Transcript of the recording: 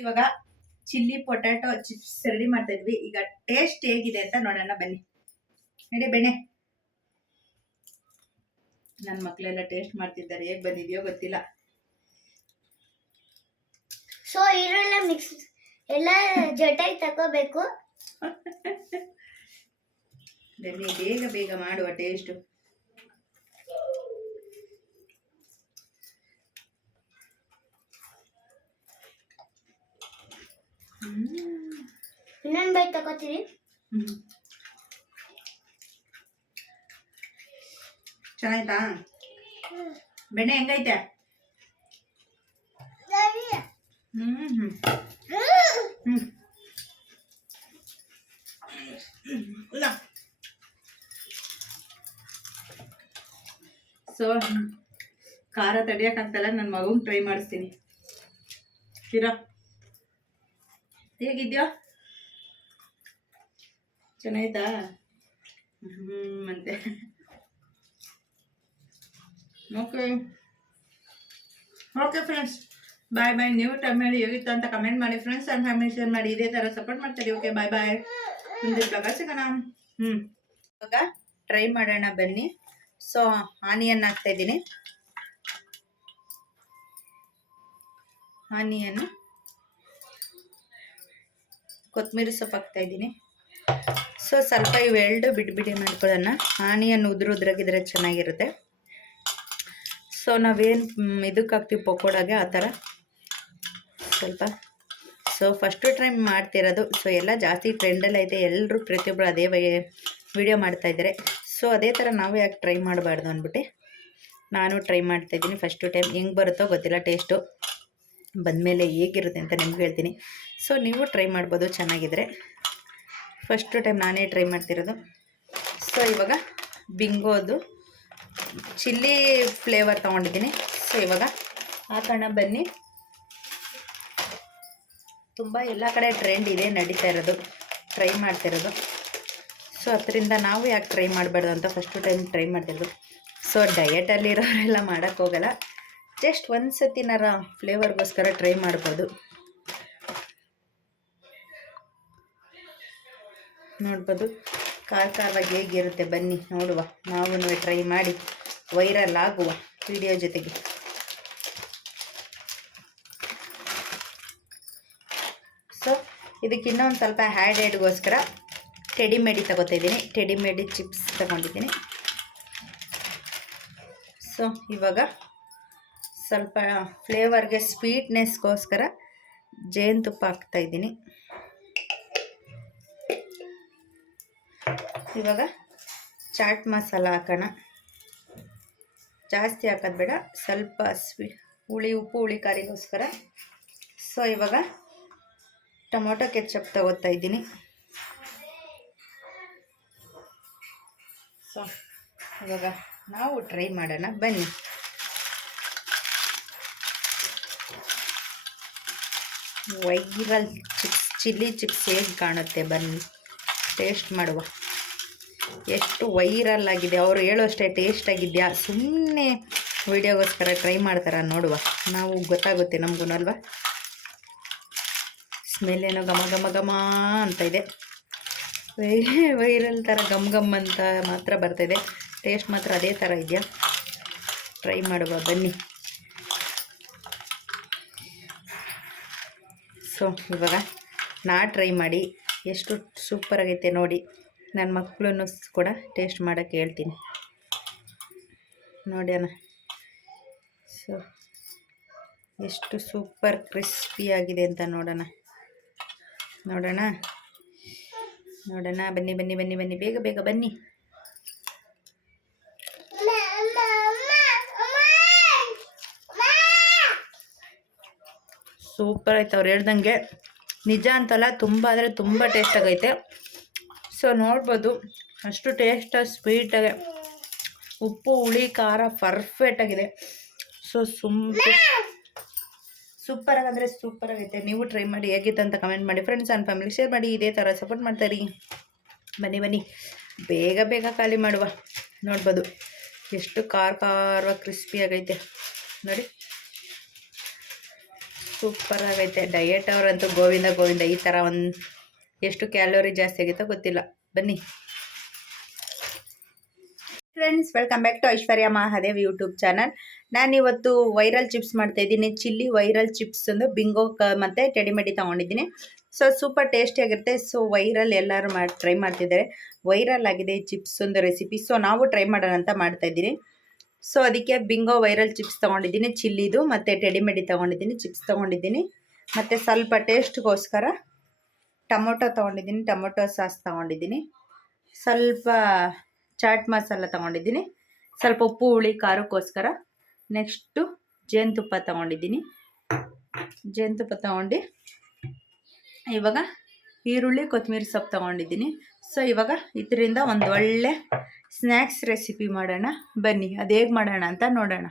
ಇವಾಗ chilli potato chips ready ಮಾಡ್ತಾ ಇದ್ವಿ. ಈಗ ಟೇಸ್ಟ್ ಹೇಗಿದೆ ಅಂತ ನೋಡೋಣ ಬನ್ನಿ. ನಡಿ ಬೆಣ್ಣೆ. ನನ್ನ ಮಕ್ಕಳೆಲ್ಲ ಟೇಸ್ಟ್ ಮಾಡ್ತಿದ್ದಾರೆ, ಹೇಗೆ ಬಂದಿದೆಯೋ ಗೊತ್ತಿಲ್ಲ. ಸೊ ಈರುಳ್ಳಿ ಮಿಕ್ಸ್ ಎಲ್ಲ ಜೊತೆಗೆ ತಗೋಬೇಕು. ಬನ್ನಿ ಬೇಗ ಬೇಗ ಮಾಡುವ ಟೇಸ್ಟ್. ಇನ್ನೊಂದು ಬೈ ತಗೋತೀರಿ. ಚೆನ್ನಾಯ್ತಾ ಬೆಣ್ಣೆ? ಹೆಂಗೈತೆ? ಸೊ ಖಾರ ತಡಿಯೋಕ್ಕಾಗ್ತಲ್ಲ, ನನ್ನ ಮಗುಂಗೆ ಟ್ರೈ ಮಾಡಿಸ್ತೀನಿ. ಕಿರಾ ಹೇಗಿದ್ಯೋ? ಚೆನ್ನಾಯ್ತಾ? ಅಂತೆ. ಓಕೆ ಫ್ರೆಂಡ್ಸ್, ಬಾಯ್ ಬಾಯ್. ನೀವು ಟೈಮಲ್ಲಿ ಹೇಗಿತ್ತು ಅಂತ ಕಮೆಂಟ್ ಮಾಡಿ ಫ್ರೆಂಡ್ಸ್ ಆ್ಯಂಡ್ ಫ್ಯಾಮಿಲಿ ಶೇರ್ ಮಾಡಿ. ಇದೇ ಥರ ಸಪೋರ್ಟ್ ಮಾಡ್ತೀರಿ. ಓಕೆ ಬಾಯ್ ಬಾಯ್. ಮುಂದೆ ಬ್ಲಾಗ ಸಿಗೋಣ. ಇವಾಗ ಟ್ರೈ ಮಾಡೋಣ ಬನ್ನಿ. ಸೊ ಆನಿಯನ್ ಹಾಕ್ತಾಯಿದ್ದೀನಿ. ಆನಿಯನ್, ಕೊತ್ತಂಬರಿ ಸೊಪ್ಪು ಹಾಕ್ತಾಯಿದ್ದೀನಿ. ಸೊ ಸ್ವಲ್ಪ ಇವೆರಡು ಬಿಡಿ ಮಾಡ್ಕೊಳ್ಳೋಣ. ಆನಿಯನ್ ಉದ್ರಾಗಿದ್ರೆ ಚೆನ್ನಾಗಿರುತ್ತೆ. ಸೊ ನಾವೇನು ಇದಕ್ಕೆ ಹಾಕ್ತೀವಿ ಪಕೋಡಾಗೆ ಆ ಥರ ಸ್ವಲ್ಪ. ಸೊ ಫಸ್ಟು ಟೈಮ್ ಮಾಡ್ತಿರೋದು. ಸೊ ಎಲ್ಲ ಜಾಸ್ತಿ ಟ್ರೆಂಡಲ್ಲಿ ಐತೆ, ಎಲ್ಲರೂ ಪ್ರತಿಯೊಬ್ಬರು ಅದೇ ವಿಡಿಯೋ ಮಾಡ್ತಾಯಿದ್ದಾರೆ. ಸೊ ಅದೇ ಥರ ನಾವು ಯಾಕೆ ಟ್ರೈ ಮಾಡಬಾರ್ದು ಅಂದ್ಬಿಟ್ಟು ನಾನು ಟ್ರೈ ಮಾಡ್ತಾಯಿದ್ದೀನಿ. ಫಸ್ಟು ಟೈಮ್ ಹೆಂಗೆ ಬರುತ್ತೋ ಗೊತ್ತಿಲ್ಲ, ಟೇಸ್ಟು ಬಂದಮೇಲೆ ಹೇಗಿರುತ್ತೆ ಅಂತ ನಿಮ್ಗೆ ಹೇಳ್ತೀನಿ. ಸೊ ನೀವು ಟ್ರೈ ಮಾಡ್ಬೋದು ಚೆನ್ನಾಗಿದ್ರೆ. ಫಸ್ಟು ಟೈಮ್ ನಾನೇ ಟ್ರೈ ಮಾಡ್ತಿರೋದು. ಸೊ ಇವಾಗ ಬಿಂಗೋದು ಚಿಲ್ಲಿ ಫ್ಲೇವರ್ ತೊಗೊಂಡಿದ್ದೀನಿ. ಸೊ ಇವಾಗ ಹಾಕೋಣ ಬನ್ನಿ. ತುಂಬ ಎಲ್ಲ ಕಡೆ ಟ್ರೆಂಡ್ ಇದೆ, ನಡೀತಾ ಇರೋದು, ಟ್ರೈ ಮಾಡ್ತಿರೋದು. ಸೊ ಅದರಿಂದ ನಾವು ಯಾಕೆ ಟ್ರೈ ಮಾಡಬಾರ್ದು ಅಂತ ಫಸ್ಟು ಟೈಮ್ ಟ್ರೈ ಮಾಡ್ತಿರೋದು. ಸೊ ಡಯಟಲ್ಲಿರೋರೆಲ್ಲ ಮಾಡೋಕ್ಕೋಗಲ್ಲ, ಜಸ್ಟ್ ಒಂದು ಸತಿನಾರ ಫ್ಲೇವರ್ಗೋಸ್ಕರ ಟ್ರೈ ಮಾಡ್ಬೋದು. ನೋಡ್ಬೋದು ಖಾರವಾಗಿ ಹೇಗಿರುತ್ತೆ ಬನ್ನಿ ನೋಡುವ. ನಾವು ಟ್ರೈ ಮಾಡಿ ವೈರಲ್ ಆಗುವ ವಿಡಿಯೋ ಜೊತೆಗೆ. ಸೊ ಇದಕ್ಕೆ ಇನ್ನೊಂದು ಸ್ವಲ್ಪ ಆ್ಯಡೆಡ್ಗೋಸ್ಕರ ಟೆಡಿ ಮೇಡಿ ತಗೋತಾಯಿದ್ದೀನಿ. ಟೆಡಿ ಮೇಡಿ ಚಿಪ್ಸ್ ತಗೊಂಡಿದ್ದೀನಿ. ಸೊ ಇವಾಗ ಸ್ವಲ್ಪ ಫ್ಲೇವರ್ಗೆ ಸ್ವೀಟ್ನೆಸ್ಗೋಸ್ಕರ ಜೇನುತುಪ್ಪ ಹಾಕ್ತಾಯಿದ್ದೀನಿ. ಇವಾಗ ಚಾಟ್ ಮಸಾಲ ಹಾಕೋಣ. ಜಾಸ್ತಿ ಹಾಕೋದು ಬೇಡ, ಸ್ವಲ್ಪ ಉಪ್ಪು ಹುಳಿ ಖಾರಿಗೋಸ್ಕರ. ಸೊ ಇವಾಗ ಟೊಮೊಟೊ ಕೆಚಪ್ ತಗೋತಾ ಇದ್ದೀನಿ. ಸೊ ಇವಾಗ ನಾವು ಟ್ರೈ ಮಾಡೋಣ ಬನ್ನಿ. ವೈರಲ್ ಚಿಪ್ಸ್, ಚಿಲ್ಲಿ ಚಿಪ್ಸ್ ಹೇಗೆ ಕಾಣುತ್ತೆ ಬನ್ನಿ ಟೇಸ್ಟ್ ಮಾಡುವ. ಎಷ್ಟು ವೈರಲ್ ಆಗಿದೆ, ಅವರು ಹೇಳೋಷ್ಟೇ ಟೇಸ್ಟ್ ಆಗಿದೆಯಾ, ಸುಮ್ಮನೆ ವಿಡಿಯೋಗೋಸ್ಕರ ಟ್ರೈ ಮಾಡ್ತಾರ ನೋಡುವ. ನಾವು ಗೊತ್ತಾಗುತ್ತೆ ನಮಗೂ ಅಲ್ವಾ. ಸ್ಮೆಲ್ ಏನೋ ಘಮ ಘಮ ಘಮ ಅಂತ ಇದೆ. ವೈರಲ್ ಥರ ಗಮ್ ಅಂತ ಮಾತ್ರ ಬರ್ತಾಯಿದೆ, ಟೇಸ್ಟ್ ಮಾತ್ರ ಅದೇ ಥರ ಇದೆಯಾ. ಟ್ರೈ ಮಾಡುವ ಬನ್ನಿ. ಸೊ ಇವಾಗ ನಾ ಟ್ರೈ ಮಾಡಿ ಎಷ್ಟು ಸೂಪರಾಗೈತೆ ನೋಡಿ. ನನ್ನ ಮಕ್ಕಳನ್ನು ಕೂಡ ಟೇಸ್ಟ್ ಮಾಡೋಕ್ಕೆ ಹೇಳ್ತೀನಿ ನೋಡ್ಯಾನ. ಸೊ ಎಷ್ಟು ಸೂಪರ್ ಕ್ರಿಸ್ಪಿಯಾಗಿದೆ ಅಂತ ನೋಡೋಣ. ಬನ್ನಿ ಬನ್ನಿ ಬನ್ನಿ ಬನ್ನಿ, ಬೇಗ ಬೇಗ ಬನ್ನಿ. ಸೂಪರ್ ಆಯ್ತು, ಅವ್ರು ಹೇಳ್ದಂಗೆ. ನಿಜ ಅಂತಲ್ಲ, ತುಂಬ ಅಂದರೆ ತುಂಬ ಟೇಸ್ಟಾಗೈತೆ. ಸೊ ನೋಡ್ಬೋದು ಅಷ್ಟು ಟೇಸ್ಟಾಗಿ ಸ್ವೀಟಾಗಿ, ಉಪ್ಪು ಹುಳಿ ಖಾರ ಪರ್ಫೆಕ್ಟಾಗಿದೆ. ಸೊ ಸೂಪರಾಗಂದರೆ ಸೂಪರಾಗೈತೆ. ನೀವು ಟ್ರೈ ಮಾಡಿ ಹೇಗಿತ್ತು ಅಂತ ಕಮೆಂಟ್ ಮಾಡಿ ಫ್ರೆಂಡ್ಸ್ ಆ್ಯಂಡ್ ಫ್ಯಾಮಿಲಿ ಶೇರ್ ಮಾಡಿ. ಇದೇ ಥರ ಸಪೋರ್ಟ್ ಮಾಡ್ತಾಯಿರಿ. ಬನ್ನಿ ಬನ್ನಿ ಬೇಗ ಬೇಗ ಖಾಲಿ ಮಾಡುವ. ನೋಡ್ಬೋದು ಎಷ್ಟು ಖಾರವಾಗಿ ಕ್ರಿಸ್ಪಿಯಾಗೈತೆ ನೋಡಿ. ಸೂಪರ್ ಆಗೈತೆ. ಡಯಟ್ ಅವರಂತೂ ಗೋವಿಂದ ಗೋವಿಂದ. ಈ ಥರ ಒಂದು ಎಷ್ಟು ಕ್ಯಾಲೋರಿ ಜಾಸ್ತಿ ಆಗುತ್ತೋ ಗೊತ್ತಿಲ್ಲ. ಬನ್ನಿ friends, welcome back to Aishwarya Mahadev YouTube channel. ನಾನಿವತ್ತು ವೈರಲ್ ಚಿಪ್ಸ್ ಮಾಡ್ತಾಯಿದ್ದೀನಿ. ಚಿಲ್ಲಿ ವೈರಲ್ ಚಿಪ್ಸ್ ಒಂದು ಬಿಂಗೋ ಮತ್ತು ಟೆಡಿಮೆಡಿ ತೊಗೊಂಡಿದ್ದೀನಿ. ಸೊ ಸೂಪರ್ ಟೇಸ್ಟಿಯಾಗಿರುತ್ತೆ. ಸೊ ವೈರಲ್ ಎಲ್ಲರೂ ಟ್ರೈ ಮಾಡ್ತಿದ್ದಾರೆ. ವೈರಲ್ ಆಗಿದೆ ಈ ಚಿಪ್ಸ್ ಒಂದು ರೆಸಿಪಿ. ಸೊ ನಾವು ಟ್ರೈ ಮಾಡೋಣ ಅಂತ ಮಾಡ್ತಾಯಿದ್ದೀನಿ. ಸೊ ಅದಕ್ಕೆ ಬಿಂಗೋ ವೈರಲ್ ಚಿಪ್ಸ್ ತೊಗೊಂಡಿದ್ದೀನಿ, ಚಿಲ್ಲಿದು, ಮತ್ತು ಟೆಡಿಮೆಡಿ ತೊಗೊಂಡಿದ್ದೀನಿ, ಚಿಪ್ಸ್ ತೊಗೊಂಡಿದ್ದೀನಿ. ಮತ್ತು ಸ್ವಲ್ಪ ಟೇಸ್ಟ್ಗೋಸ್ಕರ ಟೊಮೊಟೊ ತೊಗೊಂಡಿದ್ದೀನಿ, ಟೊಮೊಟೊ ಸಾಸ್ ತೊಗೊಂಡಿದ್ದೀನಿ, ಸ್ವಲ್ಪ ಚಾಟ್ ಮಸಾಲ ತೊಗೊಂಡಿದ್ದೀನಿ, ಸ್ವಲ್ಪ ಉಪ್ಪು ಹುಳಿ ಖಾರಕ್ಕೋಸ್ಕರ. ನೆಕ್ಸ್ಟು ಜೇನುತುಪ್ಪ ತೊಗೊಂಡಿದ್ದೀನಿ. ಜೇನುತುಪ್ಪ ತೊಗೊಂಡು ಇವಾಗ ಈರುಳ್ಳಿ ಕೊತ್ತಂಬರಿ ಸೊಪ್ಪು ತೊಗೊಂಡಿದ್ದೀನಿ. ಸೊ ಇವಾಗ ಇದರಿಂದ ಒಂದು ಒಳ್ಳೆ ಸ್ನ್ಯಾಕ್ಸ್ ರೆಸಿಪಿ ಮಾಡೋಣ. ಬನ್ನಿ ಅದು ಹೇಗೆ ಮಾಡೋಣ ಅಂತ ನೋಡೋಣ.